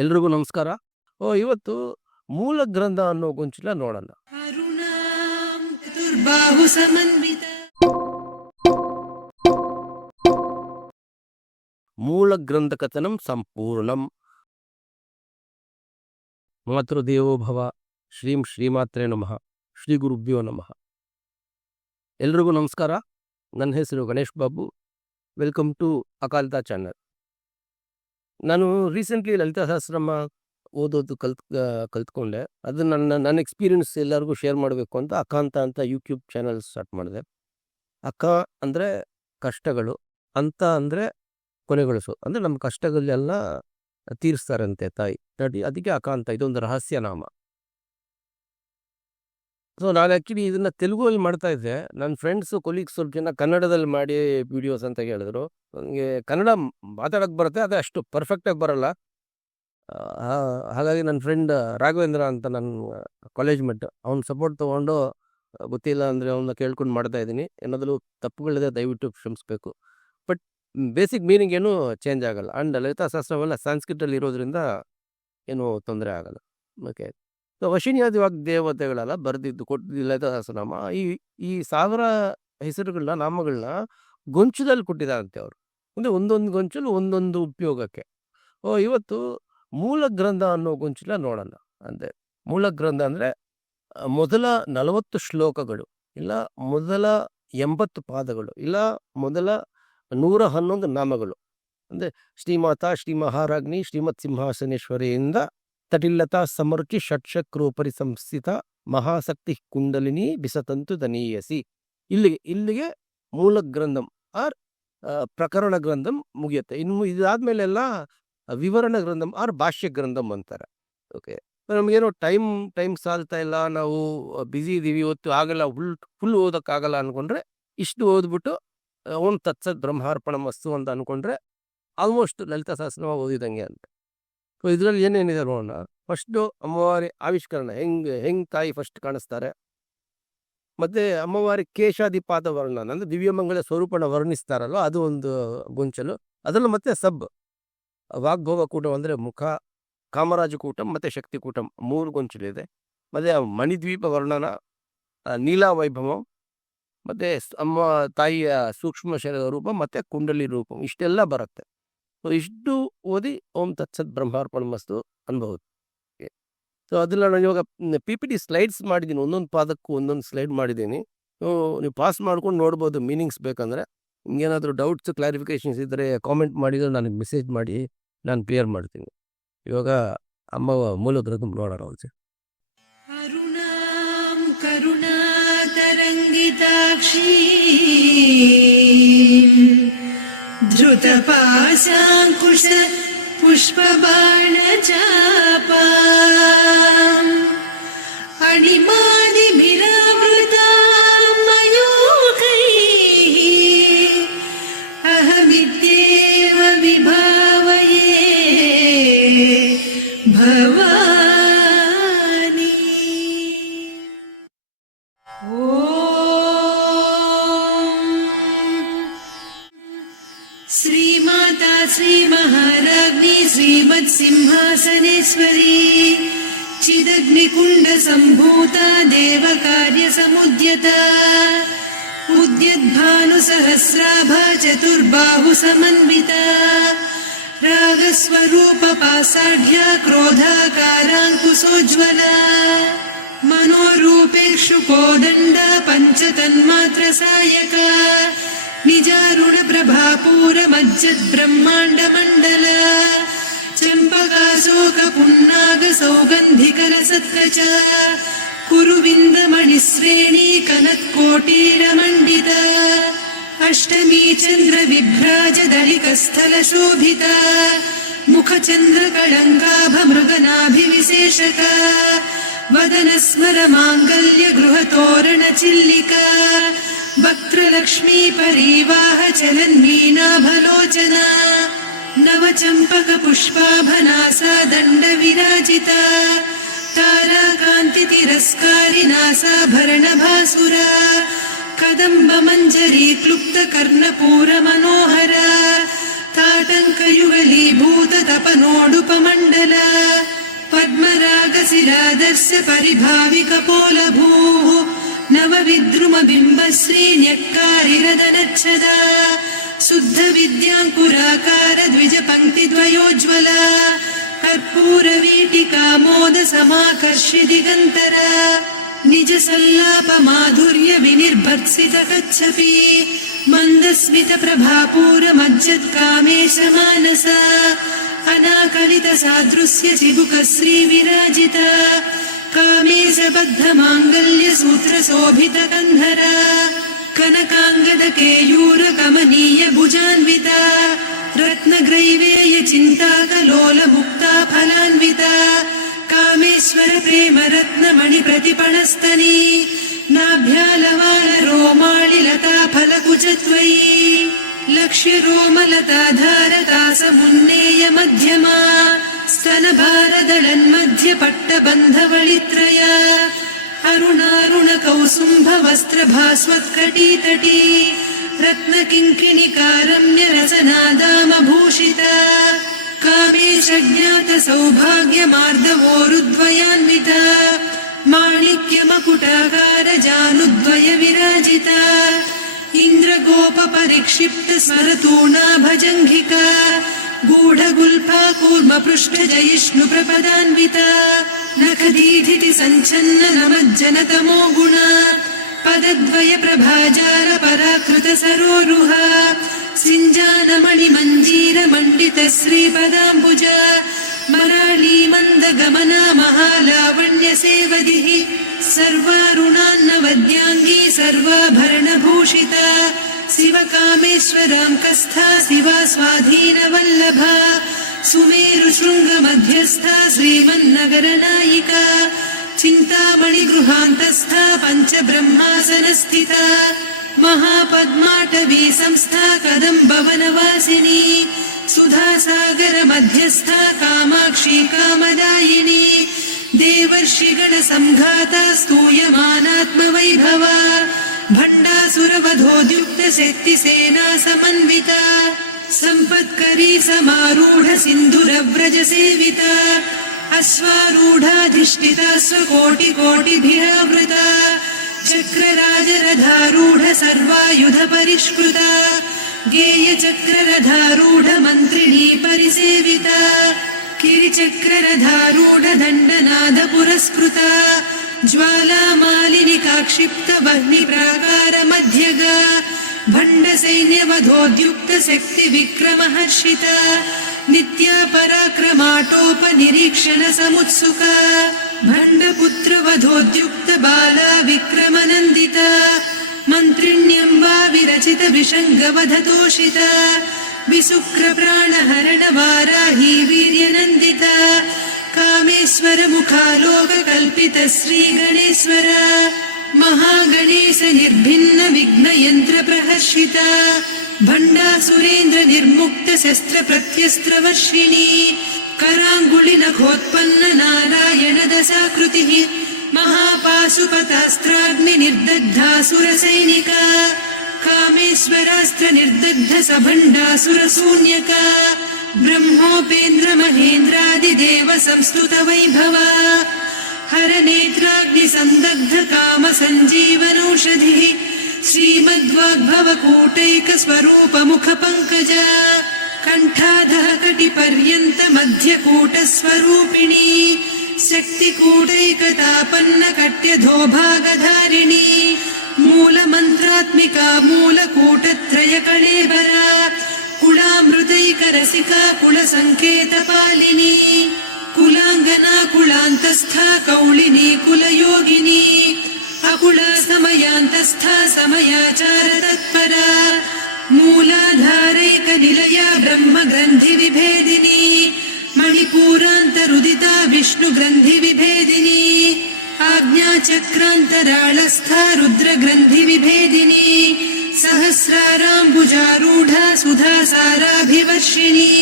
ಎಲ್ರಿಗೂ ನಮಸ್ಕಾರ. ಇವತ್ತು ಮೂಲ ಗ್ರಂಥ ಅನ್ನೋ ಗೊಂಚಲ ನೋಡೋಣ. ಮೂಲ ಗ್ರಂಥ ಕಥನಂ ಸಂಪೂರ್ಣಂ. ಮಾತೃದೇವೋ ಭವ. ಶ್ರೀಮಾತ್ರೇ ನಮಃ. ಶ್ರೀ ಗುರುಭ್ಯೋ ನಮಃ. ಎಲ್ರಿಗೂ ನಮಸ್ಕಾರ. ನನ್ನ ಹೆಸರು ಗಣೇಶ್ ಬಾಬು. ವೆಲ್ಕಮ್ ಟು ಅಕಾಲಿತಾ ಚಾನಲ್. ನಾನು ರೀಸೆಂಟ್ಲಿ ಲಲಿತಾ ಸಹಸ್ರನಾಮ ಓದೋದು ಕಲ್ತ್ಕೊಂಡೆ. ಅದು ನನ್ನ ಎಕ್ಸ್ಪೀರಿಯನ್ಸ್ ಎಲ್ಲರಿಗೂ ಶೇರ್ ಮಾಡಬೇಕು ಅಂತ ಅಕಾಂತ ಅಂತ ಯೂಟ್ಯೂಬ್ ಚಾನಲ್ ಸ್ಟಾರ್ಟ್ ಮಾಡಿದೆ. ಅಕ ಅಂದರೆ ಕಷ್ಟಗಳು, ಅಂತ ಅಂದರೆ ಕೊನೆಗೊಳಿಸು, ಅಂದರೆ ನಮ್ಮ ಕಷ್ಟಗಳೆಲ್ಲ ತೀರಿಸ್ತಾರಂತೆ ತಾಯಿ. ಅದಕ್ಕೆ ಅಕಾಂತ, ಇದೊಂದು ರಹಸ್ಯ ನಾಮ. ಸೊ ನಾನು ಆ್ಯಕ್ಚುಲಿ ಇದನ್ನು ತೆಲುಗುಲ್ಲಿ ಮಾಡ್ತಾ ಇದ್ದೆ. ನನ್ನ ಫ್ರೆಂಡ್ಸು ಕೊಲೀಗ್ಸ್ ಸ್ವಲ್ಪ ಜನ ಕನ್ನಡದಲ್ಲಿ ಮಾಡಿ ವಿಡಿಯೋಸ್ ಅಂತ ಹೇಳಿದ್ರು. ನನಗೆ ಕನ್ನಡ ಮಾತಾಡೋಕ್ಕೆ ಬರುತ್ತೆ, ಅದು ಅಷ್ಟು ಪರ್ಫೆಕ್ಟಾಗಿ ಬರೋಲ್ಲ. ಹಾಗಾಗಿ ನನ್ನ ಫ್ರೆಂಡ್ ರಾಘವೇಂದ್ರ ಅಂತ ನನ್ನ ಕಾಲೇಜ್ ಮೇಟ್, ಅವ್ನ ಸಪೋರ್ಟ್ ತೊಗೊಂಡು ಗೊತ್ತಿಲ್ಲ ಅಂದರೆ ಅವನ್ನ ಕೇಳ್ಕೊಂಡು ಮಾಡ್ತಾ ಇದ್ದೀನಿ. ಏನಾದರೂ ತಪ್ಪುಗಳಿದೆ ದಯವಿಟ್ಟು ಕ್ಷಮಿಸಬೇಕು. ಬಟ್ ಬೇಸಿಕ್ ಮೀನಿಂಗ್ ಏನೂ ಚೇಂಜ್ ಆಗಲ್ಲ. ಆ್ಯಂಡ್ ಲಲಿತಾ ಸಹಸ್ರವೆಲ್ಲ ಸಂಸ್ಕೃತಲ್ಲಿ ಇರೋದ್ರಿಂದ ಏನೂ ತೊಂದರೆ ಆಗಲ್ಲ. ಓಕೆ. ಸೊ ವಶಿನ್ಯಾದಿವಾಗ ದೇವತೆಗಳೆಲ್ಲ ಬರೆದಿದ್ದು ಕೊಟ್ಟಿದ್ದು ಲಲಿತಾ ಸಹಸ್ರನಾಮ. ಈ 1000 ಹೆಸರುಗಳನ್ನ, ನಾಮಗಳನ್ನ ಗೊಂಚಲಲ್ಲಿ ಕೊಟ್ಟಿದ್ದಾರಂತೆ ಅವರು. ಅಂದರೆ ಒಂದೊಂದು ಗೊಂಚಲು ಒಂದೊಂದು ಉಪಯೋಗಕ್ಕೆ. ಇವತ್ತು ಮೂಲ ಗ್ರಂಥ ಅನ್ನೋ ಗೊಂಚಲ ನೋಡೋಣ. ಅಂದರೆ ಮೂಲ ಗ್ರಂಥ ಅಂದರೆ ಮೊದಲ 40 ಶ್ಲೋಕಗಳು, ಇಲ್ಲ ಮೊದಲ 80 ಪಾದಗಳು, ಇಲ್ಲ ಮೊದಲ 111 ನಾಮಗಳು. ಅಂದರೆ ಶ್ರೀಮಾತಾ ಶ್ರೀ ಮಹಾರಾಜ್ಞಿ ಶ್ರೀಮತ್ ಸಿಂಹಾಸನೇಶ್ವರಿಯಿಂದ ತಟಿಲ್ಲತಾ ಸಮರುಚಿ ಷಟ್ಚಕ್ರೋಪರಿ ಸಂಸ್ಥಿತ ಮಹಾಶಕ್ತಿ ಕುಂಡಲಿನಿ ಬಿಸತಂತು ದನೀಯಸಿ. ಇಲ್ಲಿಗೆ ಮೂಲ ಗ್ರಂಥಂ ಆರ್ ಪ್ರಕರಣ ಗ್ರಂಥಂ ಮುಗಿಯುತ್ತೆ. ಇನ್ನು ಇದಾದ್ಮೇಲೆಲ್ಲ ವಿವರಣ ಗ್ರಂಥಂ ಆರ್ ಭಾಷ್ಯ ಗ್ರಂಥಂ ಅಂತಾರೆ. ಓಕೆ. ನಮಗೇನೋ ಟೈಮ್ ಸಾಲ್ತಾ ಇಲ್ಲ, ನಾವು ಬ್ಯುಸಿ ಇದ್ದೀವಿ, ಇವತ್ತು ಆಗಲ್ಲ, ಫುಲ್ ಓದೋಕ್ಕಾಗಲ್ಲ ಅಂದ್ಕೊಂಡ್ರೆ ಇಷ್ಟು ಓದ್ಬಿಟ್ಟು ಓಂ ತತ್ಸತ್ ಬ್ರಹ್ಮಾರ್ಪಣ ಮಸ್ತು ಅಂತ ಅಂದ್ಕೊಂಡ್ರೆ ಆಲ್ಮೋಸ್ಟ್ ಲಲಿತಾ ಸಹಸ್ರನಾಮ ಓದಿದಂಗೆ ಅಂತ. ಸೊ ಇದರಲ್ಲಿ ಏನೇನಿದೆ ನೋಡೋಣ. ಫಸ್ಟು ಅಮ್ಮವಾರಿ ಆವಿಷ್ಕರಣ, ಹೆಂಗೆ ತಾಯಿ ಫಸ್ಟ್ ಕಾಣಿಸ್ತಾರೆ. ಮತ್ತು ಅಮ್ಮವಾರಿ ಕೇಶಾದಿಪಾದ ವರ್ಣನ, ಅಂದರೆ ದಿವ್ಯಮಂಗಳ ಸ್ವರೂಪನ ವರ್ಣಿಸ್ತಾರಲ್ವ, ಅದು ಒಂದು ಗೊಂಚಲು. ಅದರಲ್ಲೂ ಮತ್ತೆ ವಾಗ್ಭೋಗ ಕೂಟಂ ಅಂದರೆ ಮುಖ, ಕಾಮರಾಜಕೂಟಂ ಮತ್ತು ಶಕ್ತಿಕೂಟಂ 3 ಗೊಂಚಲಿದೆ. ಮತ್ತು ಮಣಿದ್ವೀಪ ವರ್ಣನ, ನೀಲಾವೈಭವಂ, ಮತ್ತು ಅಮ್ಮ ತಾಯಿಯ ಸೂಕ್ಷ್ಮ ಶರೀರ ರೂಪ ಮತ್ತು ಕುಂಡಲಿ ರೂಪಂ, ಇಷ್ಟೆಲ್ಲ ಬರುತ್ತೆ. ಸೊ ಇಷ್ಟು ಓದಿ ಓಂ ತತ್ಸತ್ ಬ್ರಹ್ಮಾರ್ಪಣ ಮಸ್ತು ಅನ್ಬಹುದು. ಸೊ ಅದೆಲ್ಲ ನಾನು ಇವಾಗ PPT ಸ್ಲೈಡ್ಸ್ ಮಾಡಿದ್ದೀನಿ, ಒಂದೊಂದು ಪಾದಕ್ಕೂ ಒಂದೊಂದು ಸ್ಲೈಡ್ ಮಾಡಿದ್ದೀನಿ. ಸೊ ನೀವು ಪಾಸ್ ಮಾಡ್ಕೊಂಡು ನೋಡ್ಬೋದು ಮೀನಿಂಗ್ಸ್ ಬೇಕಂದರೆ. ನಿಮಗೇನಾದರೂ ಡೌಟ್ಸ್ ಕ್ಲಾರಿಫಿಕೇಷನ್ಸ್ ಇದ್ದರೆ ಕಾಮೆಂಟ್ ಮಾಡಿದರೆ ನನಗೆ ಮೆಸೇಜ್ ಮಾಡಿ, ನಾನು ಕ್ಲಿಯರ್ ಮಾಡ್ತೀನಿ. ಇವಾಗ ಅಮ್ಮ ಮೂಲ ಗ್ರಂಥ ನೋಡೋಣ. ಒಂದು ಅರುಣಾಂ ಕರುಣಾತರಂಗಿತಾಕ್ಷಿ ಧೃತಪಾಶಾಂಕುಶ ಪುಷ್ಪಬಾಣ ಚಾಪಾ ಅಣಿಮಾದಿಭಿರಾವೃತಾ ಮಯೂಖೈಃ ಅಹಮಿತ್ಯೇವ ವಿಭಾವಯೇ ಭವಾನಿ. ಶ್ರೀಮಾತಾ ಶ್ರೀ ಮಹಾರಾಜ್ಞಿ ಶ್ರೀಮತ್ ಸಿಂಹಾಸನೇಶ್ವರಿ ಚಿದಗ್ನಿಕುಂಡ ಸಂಭೂತ ದೇವ ಕಾರ್ಯ ಸಮುದ್ಯತ ಉದ್ಯದ್ಭಾನು ಸಹಸ್ರಾಭ ಚತುರ್ಬಾಹು ಸಮನ್ವಿತ ರಾಗಸ್ವರೂಪ ಪಾಸಾಢ್ಯ ಕ್ರೋಧಾಕಾರಾಂಕುಶೋಜ್ವಲ ಮನೋರೂಪೇಕ್ಷು ಕೋದಂಡ ಪಂಚತನ್ಮಾತ್ರ ಸಾಯಕ ನಿಜಾರುಣ ಪ್ರಭಾಪೂರ ಮಜ್ಜದ್ ಬ್ರಹ್ಮಾಂಡ ಮಂಡಲ ಚಂಪಕಾಶೋಕ ಪುನ್ನಾಗ ಸೌಗಂಧಿಕರ ಸತ್ಕಚ ಕುರುವಿಂದ ಮಣಿಶ್ರೇಣಿ ಕನತ್ಕೋಟೀರ ಮಂಡಿತ ಅಷ್ಟಮೀ ಚಂದ್ರ ವಿಭ್ರಾಜ ದಳಿಕಸ್ಥಲ ಶೋಭಿತ ಮುಖಚಂದ್ರ ಕಳಂಕಾಭ ಮೃಗನಾಭಿವಿಶೇಷಕ ವದನ ಸ್ಮರ ಮಾಂಗಲ್ಯ ಗೃಹ ತೋರಣ ಚಿಲ್ಲಿಕ ವಕ್ತ್ರಲಕ್ಷ್ಮೀ ಪರಿವಾಹ ಚಲನ್ಮೀನಾಭಲೋಚನ ನವಚಂಪಕ ಪುಷ್ಪಾಭನಾಸಾ ದಂಡ ವಿರಾಜಿತ ತಾರಾಕಾಂತಿ ತಿರಸ್ಕಾರಿ ನಾಸಾಭರಣ ಭಾಸುರ ಕದಂಬ ಮಂಜರಿ ಕ್ಲುಪ್ತ ಕರ್ಣಪೂರ ಮನೋಹರ ತಾಟಂಕ ಯುಗಲೀಭೂತ ತಪನೋಡುಪಮಂಡಲ सागरस्य परिभाविकपोलभूः नवविद्रुमबिम्बश्रीन्यक्कारिरदनच्छदा शुद्धविद्याङ्कुराकार द्विजपङ्क्तिद्वयोज्ज्वला कर्पूरवीटिकामोदसमाकर्षि दिगन्तरा निजसल्लापमाधुर्यविनिर्भर्त्सितकच्छपि मन्दस्मितप्रभापूरमज्जत्कामेशमानसा अनाकलितसादृश्यचिबुकश्रीविराजिता कामेशबद्धमाङ्गल्यसूत्रशोभितकन्धरा कनकाङ्गदकेयूरकमनीयभुजान्विता रत्नग्रैवेयचिन्ताकलोलमुक्ता फलान्विता कामेश्वरप्रेमरत्नमणिप्रतिपणस्तनी नाभ्यालवालरोमाळिलता फलकुचत्वयी लक्ष्यरोमलताधारतासमुन्नेयमध्यमा स्तनभारदळन्मध्यपट्टबन्धवळित्रया अरुणारुणकौसुम्भवस्त्रभास्वत्कटीतटी रत्नकिङ्किणिकारम्यरसनादामभूषिता कामेशज्ञातसौभाग्यमार्दवोरुद्वयान्विता माणिक्यमकुटाकारजानुद्वयविराजिता इन्द्रगोपपरिक्षिप्तस्मरतूणाभजङ्घिका गूढगुल्फा कूर्मपृष्ठजयिष्णुप्रपदान्विता नखदीधिति सञ्छन्ननमज्जनतमो गुणा पदद्वयप्रभाजालपराकृतसरोरुहा सिञ्जानमणिमञ्जीरमण्डितश्रीपदाम्बुजा मराळीमन्दगमना महालावण्यसेवदिः सर्वारुणान्नवद्याङ्गी सर्वाभरणभूषिता शिवकामेश्वराङ्कस्था शिवा स्वाधीनवल्लभा सुमेरुशृङ्गमध्यस्था श्रीमन्नगरनायिका चिन्तामणिगृहान्तस्था पञ्चब्रह्मासनस्थिता महापद्माटवी संस्था कदम्बवनवासिनी सुधासागरमध्यस्था कामाक्षी कामदायिनी देवर्षिगणसंघाता स्तूयमानात्मवैभवा भण्डासुरवधोद्युक्तशक्तिसेना समन्विता सम्पत्करी समारूढ सिन्धुरव्रजसेविता अश्वारूढाधिष्ठिता स्वकोटिकोटिभिरावृता चक्रराजरथारूढ सर्वायुधपरिष्कृता गेयचक्ररथारूढ मन्त्रिणी परिसेविता किरिचक्ररथारूढ दण्डनाद पुरस्कृता ज्वालामालिनिकाक्षिप्त वह्निप्राकारमध्यगा भण्डसैन्यवधोद्युक्त शक्तिविक्रमहर्षिता नित्या पराक्रमाटोपनिरीक्षण समुत्सुका भण्डपुत्रवधोद्युक्त बाला विक्रमनन्दिता मन्त्रिण्यम्बा विरचित विषङ्गवधतोषिता विशुक्रप्राणहरण वाराही वीर्यनन्दिता कामेश्वर मुखालोककल्पित श्रीगणेश्वर महागणेश निर्भिन्न विघ्नयन्त्र प्रहर्षिता भण्डासुरेन्द्र निर्मुक्त शस्त्र प्रत्यस्त्रवर्षिणी कराङ्गुलिनखोत्पन्न नारायण दशाकृतिः महापाशुपतास्त्राग्नि निर्दग्धासुरसैनिका कामेश्वरास्त्र निर्दग्ध सभण्डासुरशून्यका ब्रह्मोपेन्द्र महेन्द्रादिदेव संस्तुत वैभवा हरनेत्राग्नि संदग्ध काम सञ्जीवनौषधिः श्रीमद्वाग्भवकूटैक स्वरूप मुख पंकजा कण्ठाधः कटिपर्यन्त मध्यकूट स्वरूपिणी शक्तिकूटैकतापन्न कट्यधोभागधारिणी मूलमन्त्रात्मिका मूलकूटत्रय कळेबरा कुलामृतैकरसिका कुलसङ्केतपालिनी कुलाङ्गना कुलान्तस्था कौलिनी कुलयोगिनी अकुला समयान्तस्था समयाचार तत्परा मूलाधारैकनिलया ब्रह्मग्रन्थिविभेदिनी मणिपूरान्तरुदिता विष्णुग्रन्थिविभेदिनी आज्ञाचक्रान्तराळस्था रुद्रग्रन्थिविभेदिनी सहस्राराम्बुजारूढा सुधासाराभिवर्षिणी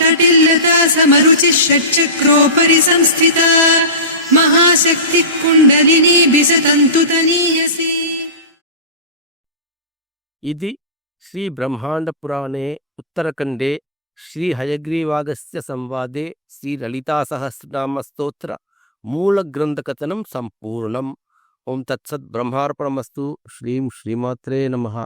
तटिल्लता समरुचिः षट्चक्रोपरि संस्थिता महाशक्तिः कुण्डलिनी बिसतन्तुतनीयसी। इति श्री ब्रह्मांड पुराणे उत्तरखंडे श्री हयग्रीवागस्य संवादे श्री ललिता सहस्रनाम स्तोत्र ಮೂಲಗ್ರಂಥಕಥನಂ ಸಂಪೂರ್ಣಂ. ಓಂ ತತ್ಸತ್ ಬ್ರಹ್ಮಾರ್ಪಣಮಸ್ತು. ಶ್ರೀಮಾತ್ರೇ ನಮಃ.